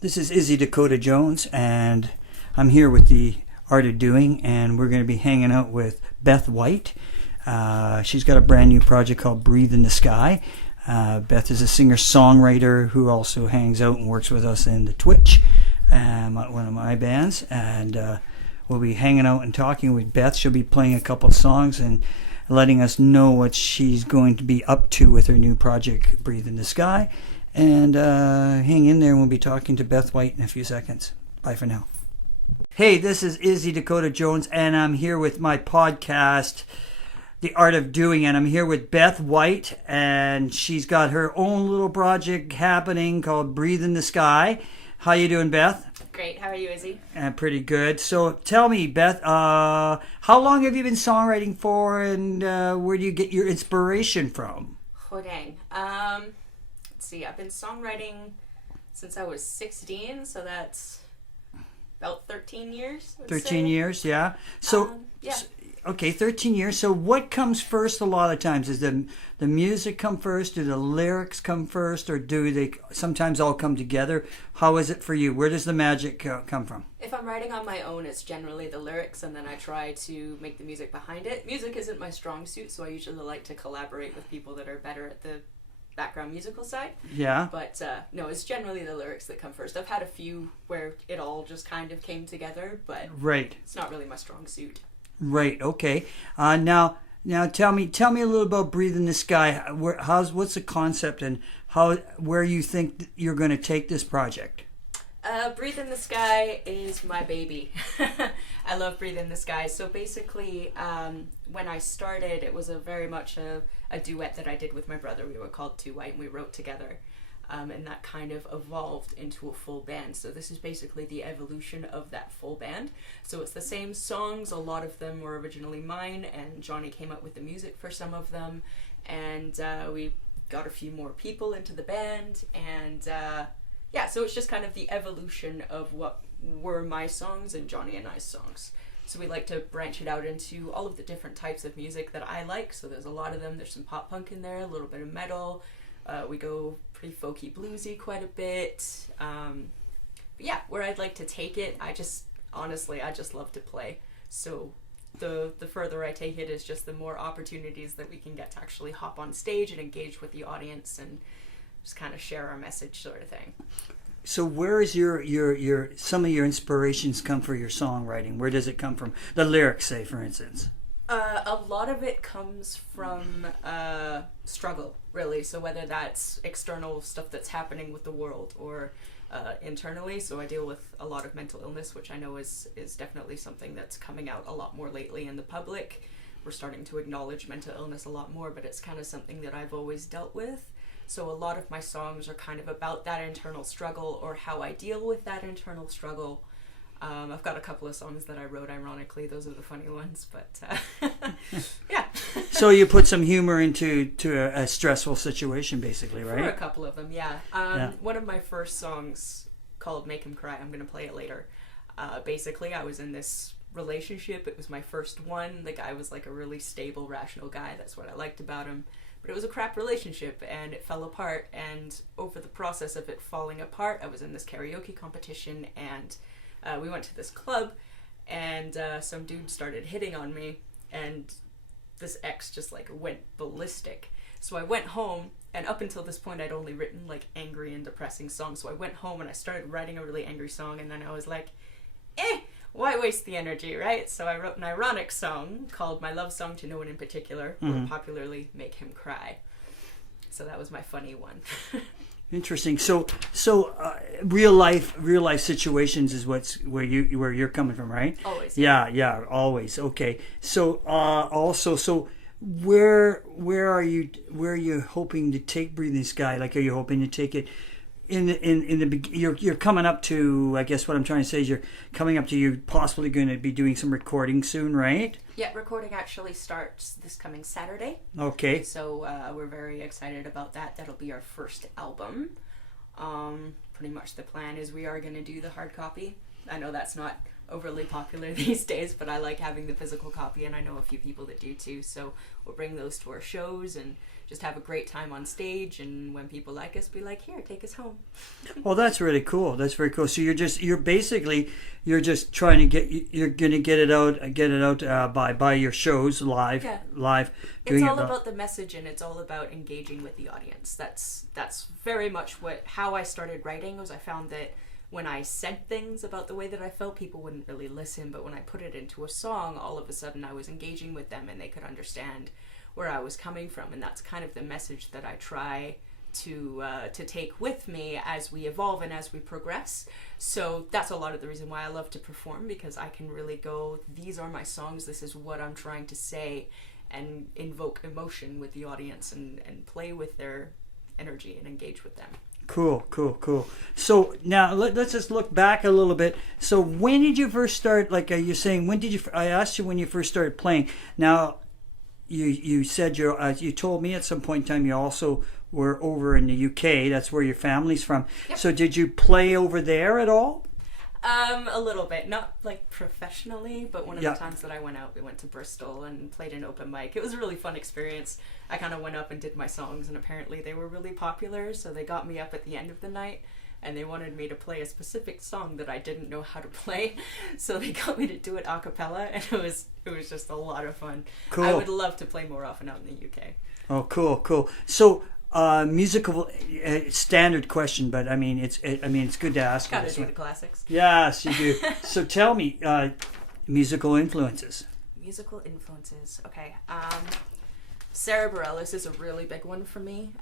This is Izzy Dakota Jones, and I'm here with the Art of Doing, and we're going to be hanging out with Beth White. She's got a brand new project called Breathe in the Sky. Beth is a singer-songwriter who also hangs out and works with us in the Twitch, one of my bands, and we'll be hanging out and talking with Beth. She'll be playing a couple of songs and letting us know what she's going to be up to with her new project, Breathe in the Sky. And hang in there, and we'll be talking to Beth White in a few seconds. Bye for now. Hey, this is Izzy Dakota Jones, and I'm here with my podcast, The Art of Doing, and I'm here with Beth White, and she's got her own little project happening called Breathe in the Sky. How you doing, Beth? Great. How are you, Izzy? Pretty good. So tell me, Beth, how long have you been songwriting for, and where do you get your inspiration from? Oh, dang. Let's see. I've been songwriting since I was 16, so that's about 13 years. 13 years, yeah. So, yeah. Okay, 13 years. So what comes first a lot of times? Does the music come first? Do the lyrics come first? Or do they sometimes all come together? How is it for you? Where does the magic come from? If I'm writing on my own, it's generally the lyrics, and then I try to make the music behind it. Music isn't my strong suit, so I usually like to collaborate with people that are better at the background musical side. Yeah. But no, it's generally the lyrics that come first. I've had a few where it all just kind of came together, but right. It's not really my strong suit. Right. Okay. Now tell me a little about Breathe in the Sky. What's the concept, and where you think you're going to take this project? Breathe in the Sky is my baby. I love Breathe in the Sky. So basically, when I started, it was very much a duet that I did with my brother. We were called Two White, and we wrote together. And that kind of evolved into a full band. So this is basically the evolution of that full band. So it's the same songs. A lot of them were originally mine, and Johnny came up with the music for some of them. And we got a few more people into the band. And so it's just kind of the evolution of what were my songs and Johnny and I's songs. So we like to branch it out into all of the different types of music that I like. So there's a lot of them. There's some pop punk in there, a little bit of metal. We go pretty folky bluesy quite a bit. Where I'd like to take it, I just love to play. So the further I take it is just the more opportunities that we can get to actually hop on stage and engage with the audience and just kind of share our message, sort of thing. So where is your some of your inspirations come for your songwriting? Where does it come from? The lyrics, say, for instance. A lot of it comes from struggle, really. So whether that's external stuff that's happening with the world or internally. So I deal with a lot of mental illness, which I know is definitely something that's coming out a lot more lately in the public. We're starting to acknowledge mental illness a lot more, but it's kind of something that I've always dealt with. So a lot of my songs are kind of about that internal struggle or how I deal with that internal struggle. I've got a couple of songs that I wrote ironically. Those are the funny ones, but yeah. So you put some humor into a stressful situation, basically, right? For a couple of them, yeah. One of my first songs called Make Him Cry, I'm going to play it later. Basically, I was in this relationship. It was my first one. The guy was like a really stable, rational guy. That's what I liked about him. But it was a crap relationship, and it fell apart. And over the process of it falling apart, I was in this karaoke competition, and we went to this club, and some dude started hitting on me, and this ex just like went ballistic. So I went home, and up until this point I'd only written like angry and depressing songs. So I went home and I started writing a really angry song, and then I was like, why waste the energy, right? So I wrote an ironic song called My Love Song to No One in Particular, or popularly Make Him Cry. So that was my funny one. Interesting. So real life situations is where you're coming from, right? Always. Yeah, always. Okay. So so where are you hoping to take Breathe in the Sky? Like, are you hoping to take it you're coming up to, I guess what I'm trying to say is you're coming up to, you're possibly going to be doing some recording soon, right? Yeah, recording actually starts this coming Saturday. Okay. So we're very excited about that. That'll be our first album. Pretty much the plan is we are going to do the hard copy. I know that's not overly popular these days, but I like having the physical copy, and I know a few people that do too. So we'll bring those to our shows and just have a great time on stage, and when people like us, be like, here, take us home. Well, that's really cool. That's very cool. So you're just trying to you're going to get it out by your shows live. Yeah. Live. It's all about the message, and it's all about engaging with the audience. That's very much how I started writing. Was I found that when I said things about the way that I felt, people wouldn't really listen, but when I put it into a song, all of a sudden I was engaging with them and they could understand where I was coming from. And that's kind of the message that I try to take with me as we evolve and as we progress. So that's a lot of the reason why I love to perform, because I can really go, these are my songs, this is what I'm trying to say, and invoke emotion with the audience and play with their energy and engage with them. Cool. So now let's just look back a little bit. So when did you first start, like you're saying, I asked you when you first started playing. Now, you said you told me at some point in time you also were over in the UK. That's where your family's from. Yep. So did you play over there at all? A little bit, not like professionally, but one of the times that I went out, we went to Bristol and played an open mic. It was a really fun experience. I kind of went up and did my songs, and apparently they were really popular, so they got me up at the end of the night, and they wanted me to play a specific song that I didn't know how to play, so they got me to do it a cappella, and it was just a lot of fun. Cool. I would love to play more often out in the UK. Oh, cool. So, musical standard question, but I mean it's good to ask. Gotta do the classics. Yes, you do. So tell me, musical influences. Musical influences. Okay. Sarah Bareilles is a really big one for me.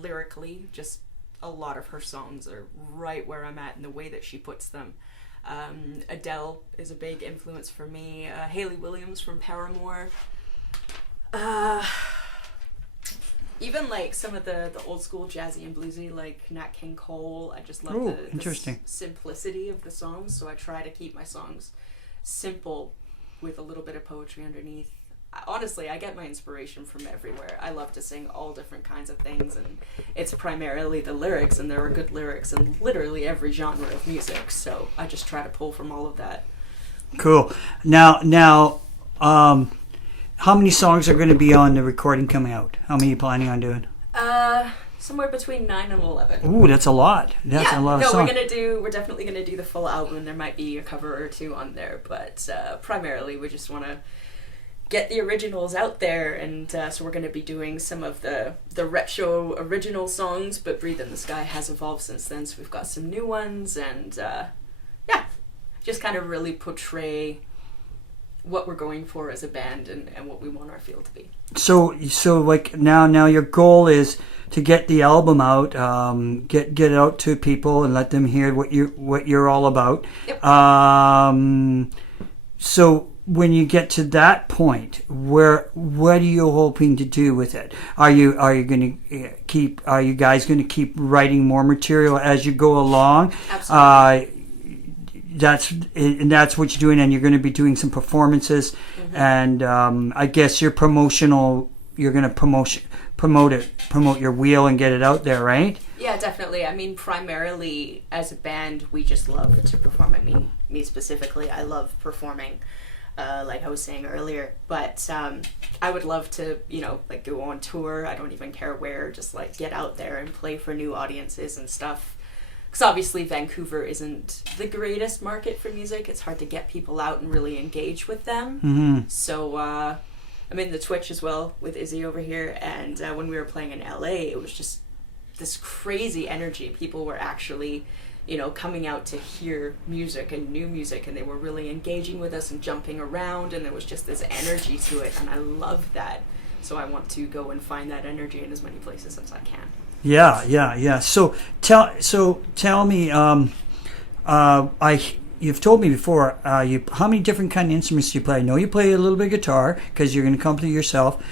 Lyrically, just a lot of her songs are right where I'm at in the way that she puts them. Adele is a big influence for me. Hayley Williams from Paramore. Even like some of the old school jazzy and bluesy, like Nat King Cole. I just love the simplicity of the songs, so I try to keep my songs simple with a little bit of poetry underneath. Honestly, I get my inspiration from everywhere. I love to sing all different kinds of things, and it's primarily the lyrics, and there are good lyrics in literally every genre of music, so I just try to pull from all of that. Cool. Now, how many songs are going to be on the recording coming out? How many are you planning on doing? Somewhere between 9 and 11. Ooh, that's a lot. That's a lot of songs. We're definitely gonna do the full album. There might be a cover or two on there, but primarily we just want to get the originals out there, and so we're going to be doing some of the retro original songs, but Breathe in the Sky has evolved since then, so we've got some new ones, and just kind of really portray what we're going for as a band and what we want our feel to be. So like now your goal is to get the album out, get it out to people and let them hear what you're all about. Yep. So when you get to that point, what are you hoping to do with it? Are you guys going to keep writing more material as you go along? Absolutely. That's what you're doing, and you're going to be doing some performances, mm-hmm. and I guess you're going to promote your wheel and get it out there, right? Yeah, definitely. I mean, primarily as a band, we just love to perform. I mean, me specifically, I love performing, like I was saying earlier. But I would love to, like go on tour. I don't even care where. Just like get out there and play for new audiences and stuff. Because obviously Vancouver isn't the greatest market for music. It's hard to get people out and really engage with them. Mm-hmm. So I'm in the Twitch as well with Izzy over here. And when we were playing in LA, it was just this crazy energy. People were actually, coming out to hear music and new music. And they were really engaging with us and jumping around. And there was just this energy to it. And I love that. So I want to go and find that energy in as many places as I can. Yeah. So tell me, you've told me before, how many different kind of instruments do you play? I know you play a little bit of guitar because you're going to accompany yourself.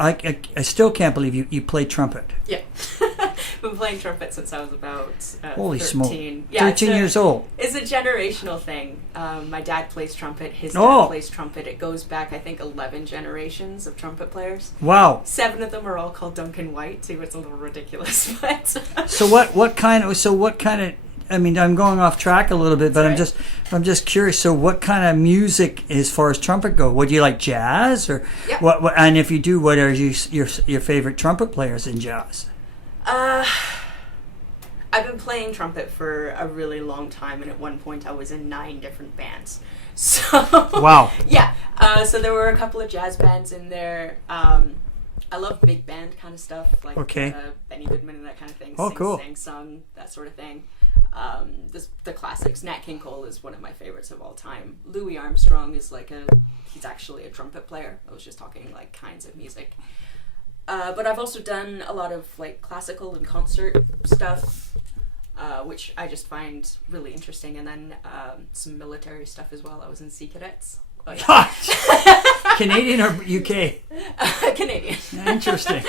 I still can't believe you play trumpet. Yeah. I've been playing trumpet since I was about Holy 13. Smoke. Yeah, 13 years old. It's a generational thing. My dad plays trumpet. His dad plays trumpet. It goes back, I think, 11 generations of trumpet players. Wow. 7 of them are all called Duncan White, too. It's a little ridiculous, but... So what kind of I mean, I'm going off track a little bit, but That's I'm just curious. So, what kind of music, as far as trumpet go? Would you like jazz, or Yep. what? And if you do, what are your favorite trumpet players in jazz? I've been playing trumpet for a really long time, and at one point I was in 9 different bands. So Wow. yeah. So there were a couple of jazz bands in there. I love big band kind of stuff, like Okay. Benny Goodman and that kind of thing. Oh, Sing, cool. Sang, Sung, that sort of thing. The classics. Nat King Cole is one of my favorites of all time. Louis Armstrong is he's actually a trumpet player. I was just talking like kinds of music. But I've also done a lot of like classical and concert stuff, which I just find really interesting. And then some military stuff as well. I was in Sea Cadets. Oh, yeah. Canadian or UK? Canadian. Interesting.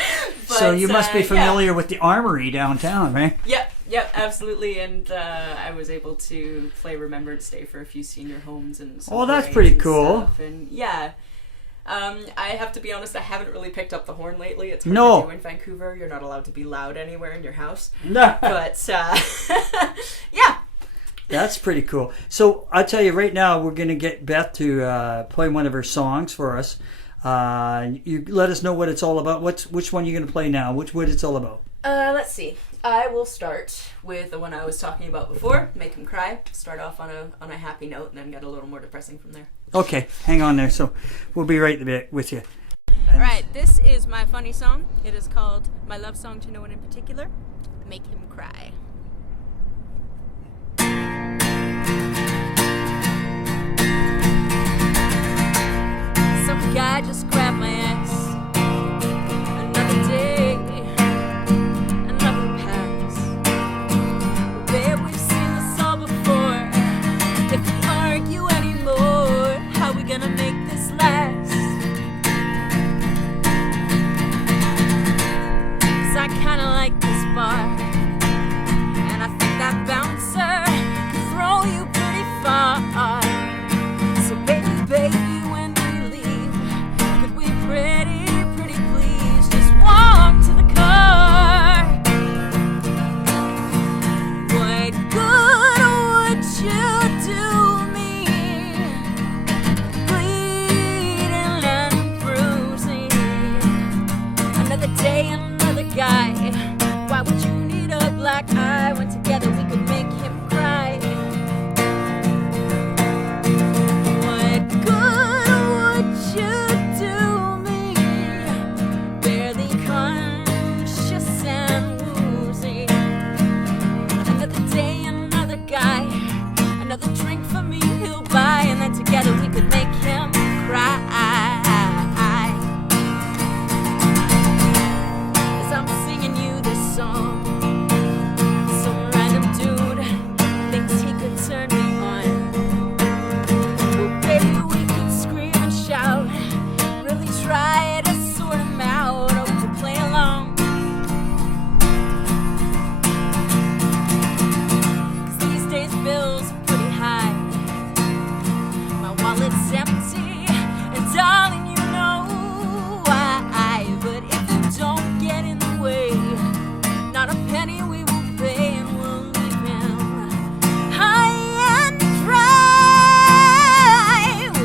But, So you must be yeah. familiar with the Armory downtown, right? Yep, absolutely. And I was able to play Remembrance Day for a few senior homes and some Oh, that's parades pretty and cool. stuff. And yeah. I have to be honest, I haven't really picked up the horn lately. It's hard No. to do in Vancouver. You're not allowed to be loud anywhere in your house. No. But yeah. That's pretty cool. So I'll tell you right now, we're going to get Beth to play one of her songs for us. You let us know what it's all about. Which one you're going to play now? What it's all about? Let's see. I will start with the one I was talking about before, Make Him Cry. Start off on a happy note and then get a little more depressing from there. Okay, hang on there. So we'll be right there with you. Alright, this is my funny song. It is called My Love Song to No One in Particular, Make Him Cry. Some guy just grabbed my ass. Another day, another pass. Well, babe, we've seen this all before. If we argue anymore, how we gonna make this last? 'Cause I kinda like this bar, and I think that bouncer can throw you pretty far. So baby, when we leave, could we pretty please just walk to the car? What good would you do me? Bleeding and bruising. Another day, another guy. Why would you need a black eye when together we could make him cry? What good would you do me? Barely conscious and woozy. Another day, another guy. Another drink for me he'll buy, and then together we could make him cry. As I'm singing you this song, some random dude thinks he could turn me on. Well, baby, we could scream and shout, really try to sort him out, or we could play along. 'Cause these days bills are pretty high, my wallet's empty, and darling, you know why. But if you don't get in the way, not a penny we will pay, and we'll leave him high and dry.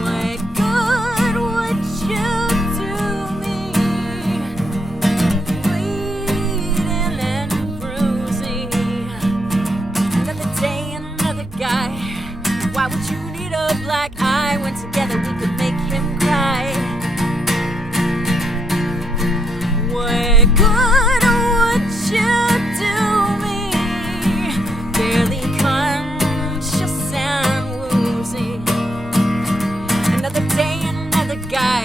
What good would you do me? Bleeding and bruising. Another day, another guy. Why would you need a black eye when together we could make him cry? What good would you do me? Barely conscious and woozy. Another day, another guy.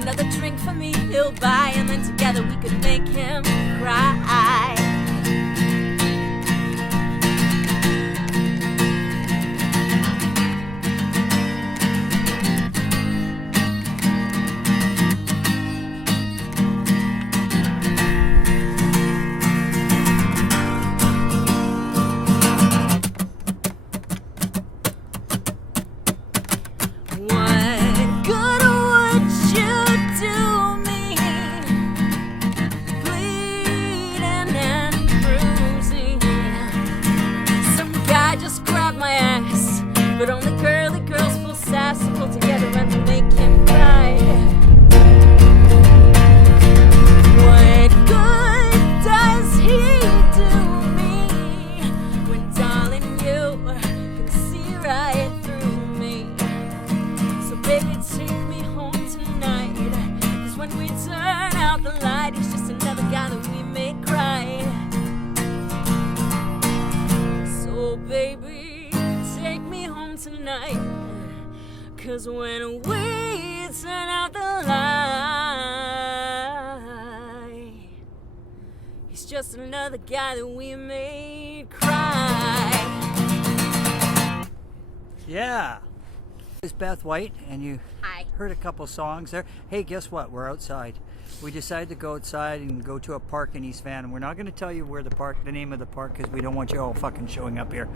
Another drink for me he'll buy, and then together we could make him cry. What good would you do me? Please But only girly girls pull sass and pull together and to make him cry. What good does he do me when, darling, you can see right through me? So baby, take me home tonight, 'cause when we turn out the light, he's just another guy that we made cry. So baby, take me home tonight, 'cause when we turn out the light, he's just another guy that we made cry. Yeah. It's Beth White, and you Hi. heard a couple songs there. Hey, guess what? We're outside. We decided to go outside and go to a park in East Van, and we're not going to tell you where the name of the park, because we don't want you all fucking showing up here.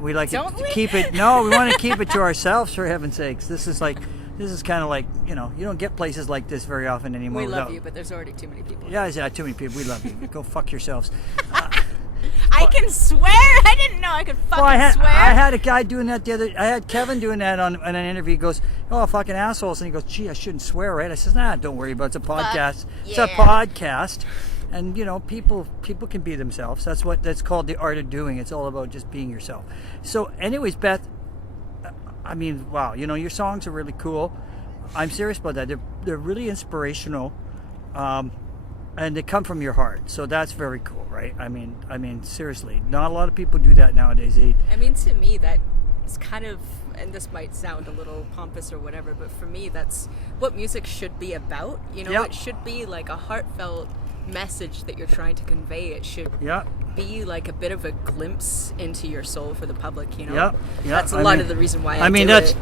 We like to keep it. No, we want to keep it to ourselves, for heaven's sakes. This is kind of like, you don't get places like this very often anymore. We love you, but there's already too many people. Yeah, too many people. We love you. Go fuck yourselves. I can swear. I didn't know I could fucking swear. I had a guy doing that I had Kevin doing that on an interview. He goes, "Oh, fucking assholes," and he goes, "Gee, I shouldn't swear, right?" I says, "Nah, don't worry about it. It's a podcast. It's a podcast, and people can be themselves. That's called the art of doing. It's all about just being yourself." So, anyways, Beth, I mean, wow, your songs are really cool. I'm serious about that. They're really inspirational. And they come from your heart, so that's very cool, right? I mean, seriously, not a lot of people do that nowadays. I mean, to me, that is kind of, and this might sound a little pompous or whatever, but for me, that's what music should be about. It should be like a heartfelt message that you're trying to convey. It should be like a bit of a glimpse into your soul for the public. That's a lot of the reason why. That's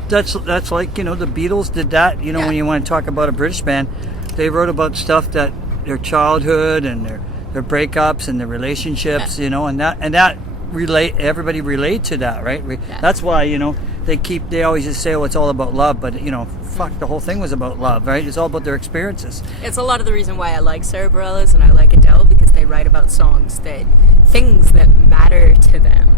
like the Beatles did that. When you want to talk about a British band, they wrote about stuff that their childhood and their breakups and their relationships, and that everybody relate to that, right? That's why they always just say, "Oh, it's all about love," but fuck, the whole thing was about love, right? It's all about their experiences. It's a lot of the reason why I like Sarah Bareilles and I like Adele, because they write about things that matter to them.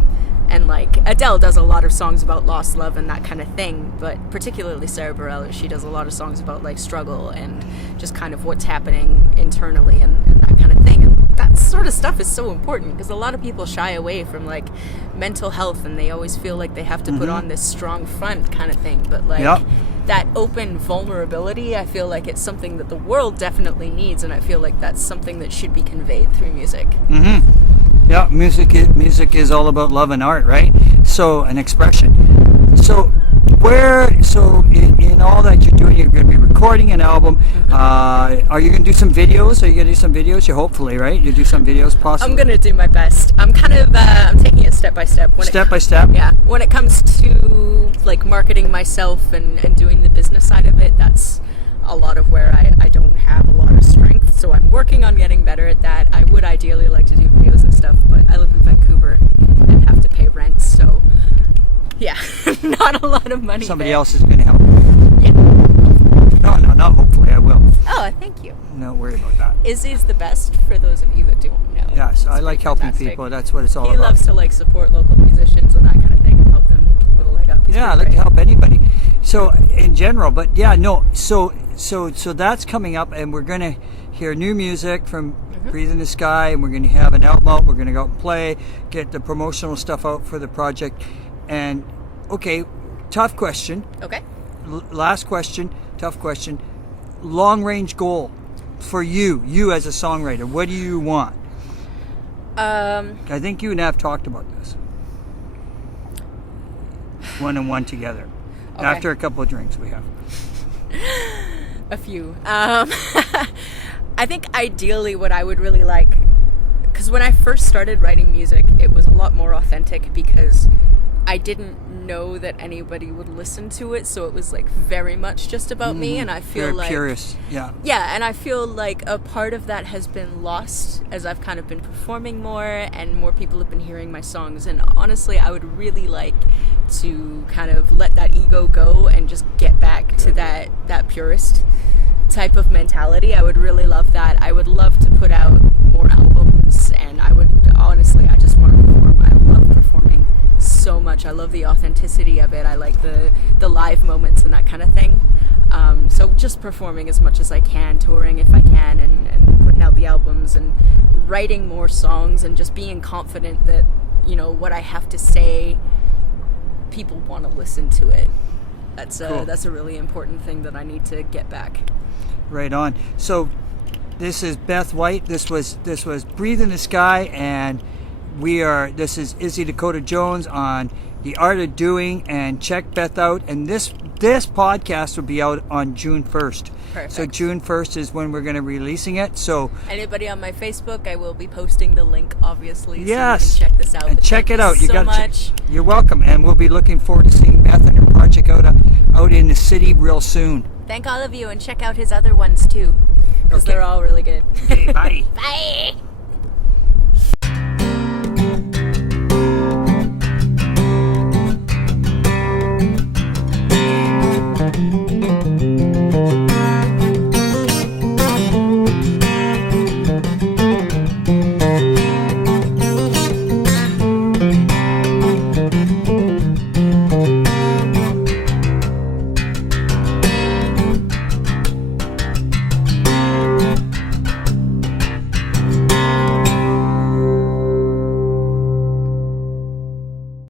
And like Adele does a lot of songs about lost love and that kind of thing, but particularly Sarah Bareilles, she does a lot of songs about like struggle and just kind of what's happening internally and that kind of thing. And that sort of stuff is so important, because a lot of people shy away from like mental health, and they always feel like they have to put on this strong front kind of thing. But like that open vulnerability, I feel like it's something that the world definitely needs, and I feel like that's something that should be conveyed through music. Yeah, music is all about love and art, right? So, an expression. So in all that you're doing, you're going to be recording an album. Are you going to do some videos? You hopefully, right? You do some videos, possibly. I'm going to do my best. I'm kind of I'm taking it step by step. Step by step. Yeah. When it comes to like marketing myself and doing the business side of it, that's a lot of where I don't have a lot of strength. So I'm working on getting better at that. I would ideally like to do videos and stuff, but I live in Vancouver and have to pay rent, so yeah, not a lot of money. Somebody else is going to help. Yeah. No, not hopefully. I will. Oh, thank you. Don't worry about that. Izzy's the best, for those of you that don't know. Yes, I like helping people. That's what it's all about. He loves to like support local musicians and that kind of thing and help them with a leg up. Yeah, I like to help anybody. So in general, but yeah, no. So that's coming up, and we're gonna hear new music from Breathe in the Sky, and we're gonna have an album out. We're gonna go out and play, get the promotional stuff out for the project. And okay, tough question. Okay. Last question, tough question. Long range goal for you as a songwriter. What do you want? I think you and I have talked about this. One together. Okay. After a couple of drinks we have. A few. I think ideally what I would really like, because when I first started writing music, it was a lot more authentic, because I didn't know that anybody would listen to it, so it was like very much just about me, and I feel very like purist. Yeah, and I feel like a part of that has been lost as I've kind of been performing more and more people have been hearing my songs. And honestly, I would really like to kind of let that ego go and just get back to that purist type of mentality. I would really love that. I would love to put out more albums, and I would honestly, I just want to perform. I love performing so much. much. I love the authenticity of it. I like the live moments and that kind of thing. So just performing as much as I can, touring if I can, and putting out the albums and writing more songs, and just being confident that, you know, what I have to say, people want to listen to it. That's a really important thing that I need to get back. Right on. So this is Beth White. This was Breathe in the Sky, and this is Izzy, Dakota Jones on The Art of Doing, and check Beth out. And this podcast will be out on June 1st. Perfect. So June 1st is when we're going to be releasing it. So anybody on my Facebook, I will be posting the link, obviously. Yes. So you can check this out. And check it out. You so much. You're welcome. And we'll be looking forward to seeing Beth and her project out in the city real soon. Thank all of you, and check out his other ones too, because they're all really good. Okay, bye. Bye.